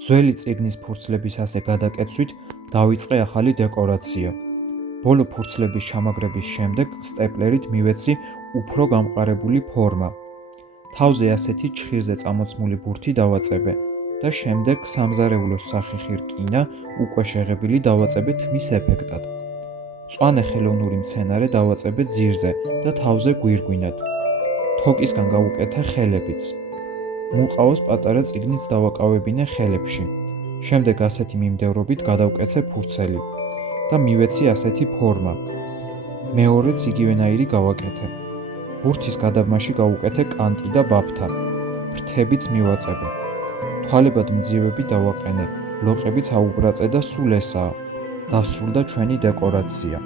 ძველი წიგნის ფურცლების ასე გადაკეცვით დავიწყე ახალი დეკორაცია. ბოლო ფურცლების ჩამაგრების შემდეგ სტეპლერით მივეცი უფრო გამყარებული ფორმა. თავზე ასეთი ჩხირზე წამოცმული ბურთი დავაწებე და შემდეგ სამზარეულოს სახიხი რკინა უკვე შეღებილი დავაწებე თმის ეფექტად. მწვანე ხელოვნური მცენარე დავაწებე ძირზე და თავზე გვირგვინად. თოკისგან გავუკეთე ხელებიც. მუყაოს პატარა წიგნიც დავაკავებინე ხელებში. შემდეგ ასეთი მიმდევრობით გადავკეცე ფურცელი და მივეცი ასეთი ფორმა. მეორეც იგივენაირი გავაკეთე. ბურთის გადაბმაში გავუკეთე კანტი და ბაფთა. ფრთებიც მივაწებე. თვალებად მძივები დავაყენე, ლოყებიც აუბრაწე და სულ ესაა. დასრულდა ჩვენი დეკორაცია.